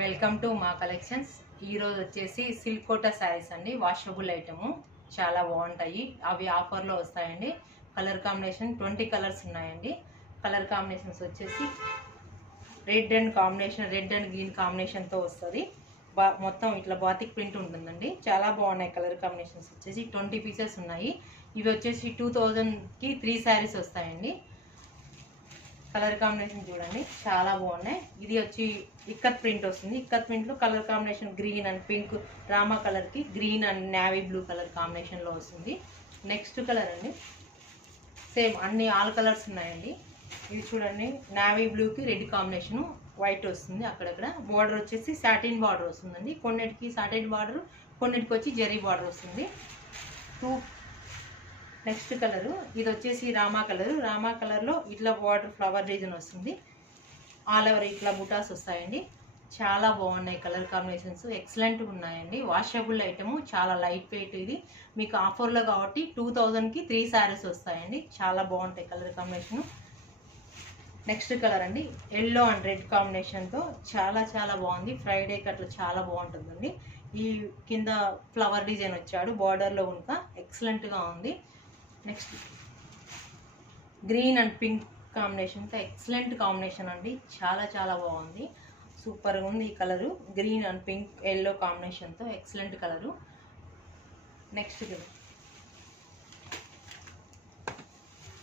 Welcome to మా collections. ఈరోజు వచ్చేసి సిల్క్ కోటా శారీస్ అండి. వాషబుల్ ఐటము చాలా బాగుంటాయి. అవి ఆఫర్లో వస్తాయండి. కలర్ కాంబినేషన్ 20 కలర్స్ ఉన్నాయండి. కలర్ కాంబినేషన్స్ వచ్చేసి రెడ్ అండ్ గ్రీన్ కాంబినేషన్తో వస్తుంది. మొత్తం ఇట్లా బాతిక్ ప్రింట్ ఉంటుందండి. చాలా బాగున్నాయి. కలర్ కాంబినేషన్స్ వచ్చేసి 20 పీసెస్ ఉన్నాయి. ఇవి వచ్చేసి 2000కి 3 శారీస్ వస్తాయండి. కలర్ కాంబినేషన్ చూడండి, చాలా బాగున్నాయి. ఇది వచ్చి ఇక్కత్ ప్రింట్ వస్తుంది. ఇక్కత్ ప్రింట్లో colour combination green and pink, రామా కలర్కి green and navy blue colour కాంబినేషన్లో వస్తుంది. నెక్స్ట్ కలర్ అండి, సేమ్ అన్ని ఆల్ కలర్స్ ఉన్నాయండి. ఇది చూడండి, నేవీ బ్లూకి రెడ్ కాంబినేషను, వైట్ వస్తుంది. అక్కడక్కడ బార్డర్ వచ్చేసి సాటిన్ బార్డర్ వస్తుందండి. కొన్నిటికి సాటిన్ బార్డర్, కొన్నిటికి వచ్చి జరీ బార్డర్ వస్తుంది. నెక్స్ట్ కలరు ఇది వచ్చేసి రామా కలర్లో ఇట్లా బార్డర్ ఫ్లవర్ డిజైన్ వస్తుంది. ఆల్ ఓవర్ ఇట్లా బుటాస్ వస్తాయండి. చాలా బాగున్నాయి. కలర్ కాంబినేషన్స్ ఎక్సలెంట్గా ఉన్నాయండి. వాషబుల్ ఐటము, చాలా లైట్ వెయిట్. ఇది మీకు ఆఫర్లో కాబట్టి 2000కి 3 శారీస్ వస్తాయండి. చాలా బాగుంటాయి కలర్ కాంబినేషను. నెక్స్ట్ కలర్ అండి, ఎల్లో అండ్ రెడ్ కాంబినేషన్తో చాలా బాగుంది. ఫ్రైడేకి అట్లా చాలా బాగుంటుందండి. ఈ కింద ఫ్లవర్ డిజైన్ వచ్చాడు బార్డర్లో కనుక ఎక్సలెంట్గా ఉంది. నెక్స్ట్ గ్రీన్ అండ్ పింక్ కాంబినేషన్తో ఎక్సలెంట్ కాంబినేషన్ అండి. చాలా బాగుంది. సూపర్గా ఉంది ఈ colour. Green and pink yellow కాంబినేషన్తో excellent colour. Next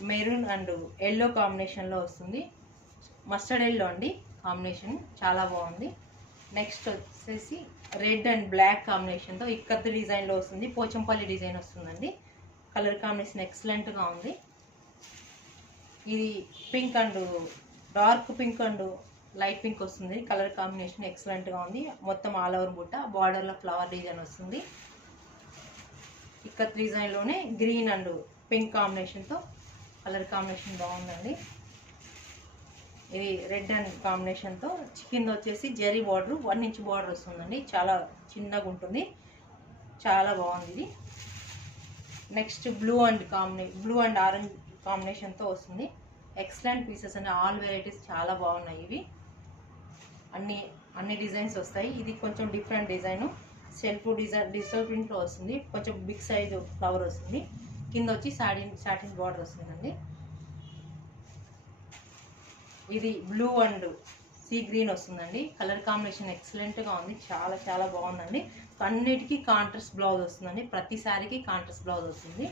maroon and yellow కాంబినేషన్లో వస్తుంది. మస్టర్డ్ ఎల్లో అండి కాంబినేషన్, చాలా బాగుంది. నెక్స్ట్ వచ్చేసి రెడ్ అండ్ బ్లాక్ కాంబినేషన్తో ఇక్కత్ డిజైన్లో వస్తుంది. పోచంపల్లి డిజైన్ వస్తుందండి. కలర్ కాంబినేషన్ ఎక్సలెంట్గా ఉంది. ఇది pink and dark pink and light pink వస్తుంది. కలర్ కాంబినేషన్ ఎక్సలెంట్గా ఉంది. మొత్తం ఆల్ ఓవర్ బుట్ట, బార్డర్లో ఫ్లవర్ డిజైన్ వస్తుంది. ఇక్కత్ డిజైన్లోనే గ్రీన్ అండ్ పింక్ కాంబినేషన్తో కలర్ కాంబినేషన్ బాగుందండి. ఇది రెడ్ అండ్ కాంబినేషన్తో కింద వచ్చేసి జరీ బార్డర్ 1 ఇంచ్ బార్డర్ వస్తుందండి. చాలా చిన్నగా ఉంటుంది. చాలా బాగుంది ఇది. నెక్స్ట్ బ్లూ అండ్ ఆరెంజ్ కాంబినేషన్తో వస్తుంది. ఎక్సలెంట్ పీసెస్ అండి. ఆల్ వెరైటీస్ చాలా బాగున్నాయి. ఇవి అన్ని డిజైన్స్ వస్తాయి. ఇది కొంచెం different design, self design digital ప్రింట్లో వస్తుంది. కొంచెం బిగ్ సైజు ఫ్లవర్ వస్తుంది. కింద వచ్చి సాటిన్ బార్డర్ వస్తుందండి. ఇది బ్లూ అండ్ సీ గ్రీన్ వస్తుందండి. కలర్ కాంబినేషన్ ఎక్సలెంట్గా ఉంది. చాలా బాగుందండి. అన్నిటికీ కాంట్రాస్ట్ బ్లౌజ్ వస్తుందండి. ప్రతి శారీకి కాంట్రాస్ట్ బ్లౌజ్ వస్తుంది.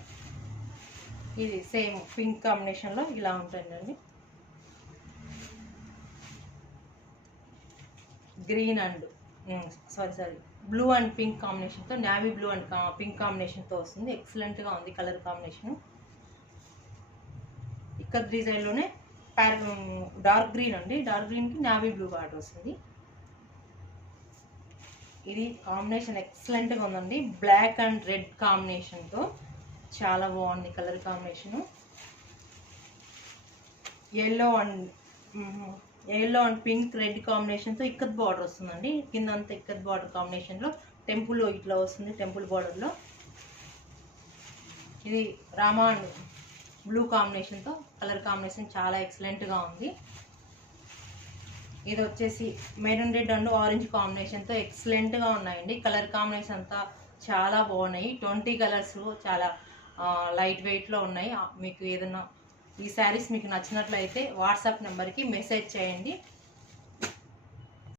ఇది సేమ్ పింక్ కాంబినేషన్లో ఇలా ఉంటుందండి. Green and blue and pink కాంబినేషన్తో, నేవీ బ్లూ అండ్ పింక్ కాంబినేషన్తో వస్తుంది. ఎక్సలెంట్గా ఉంది కలర్ కాంబినేషన్. ఇక్కడ డిజైన్లోనే డార్క్ గ్రీన్ అండి. డార్క్ గ్రీన్కి నేవీ బ్లూ బార్డర్ వస్తుంది. ఇది కాంబినేషన్ ఎక్సలెంట్గా ఉందండి. బ్లాక్ అండ్ రెడ్ కాంబినేషన్తో చాలా బాగుంది colour combination. Yellow and pink red కాంబినేషన్తో ఇక్కత్ బార్డర్ వస్తుందండి. కిందంతా ఇక్కత్ బార్డర్ కాంబినేషన్లో టెంపుల్ ఇట్లా వస్తుంది. టెంపుల్ బార్డర్లో ఇది రామా అండ్ బ్లూ కాంబినేషన్తో కలర్ కాంబినేషన్ చాలా ఎక్సలెంట్గా ఉంది. ఇది వచ్చేసి మెరూన్ రెడ్ అండ్ ఆరెంజ్ కాంబినేషన్తో ఎక్సలెంట్గా ఉన్నాయండి. కలర్ కాంబినేషన్ అంతా చాలా బాగున్నాయి. 20 కలర్స్ చాలా లైట్ వెయిట్లో ఉన్నాయి. మీకు ఏదైనా ఈ శారీస్ మీకు నచ్చినట్లయితే వాట్సాప్ నెంబర్కి మెసేజ్ చేయండి.